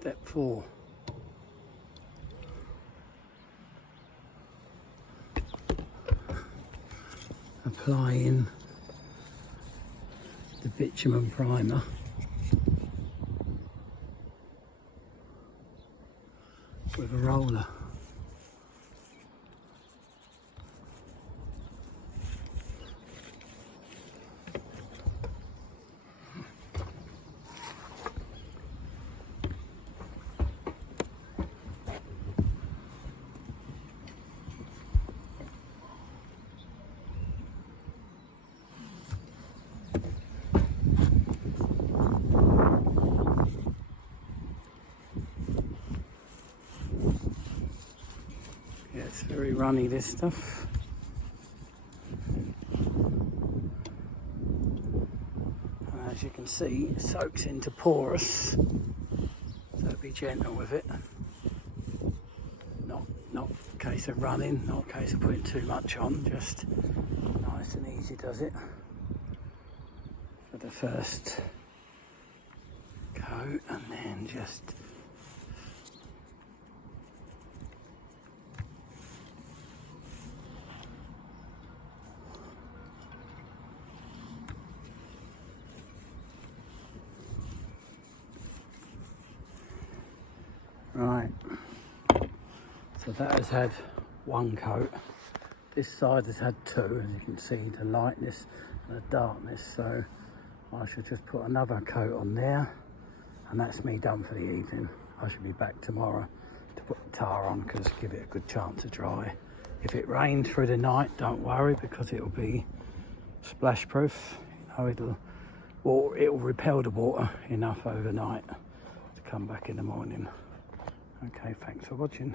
Step 4. Applying the bitumen primer with a roller. Yeah, it's very runny, this stuff. And as you can see, it soaks into porous, so be gentle with it. Not a case of running, not a case of putting too much on, just nice and easy does it for the first coat, and then just right. So that has had one coat. This side has had two, as you can see, the lightness and the darkness. So I should just put another coat on there, and that's me done for the evening. I should be back tomorrow to put the tar on, because give it a good chance to dry. If it rains through the night, don't worry, because it'll be splash proof. You know, it'll repel the water enough overnight to come back in the morning. Okay, thanks for watching.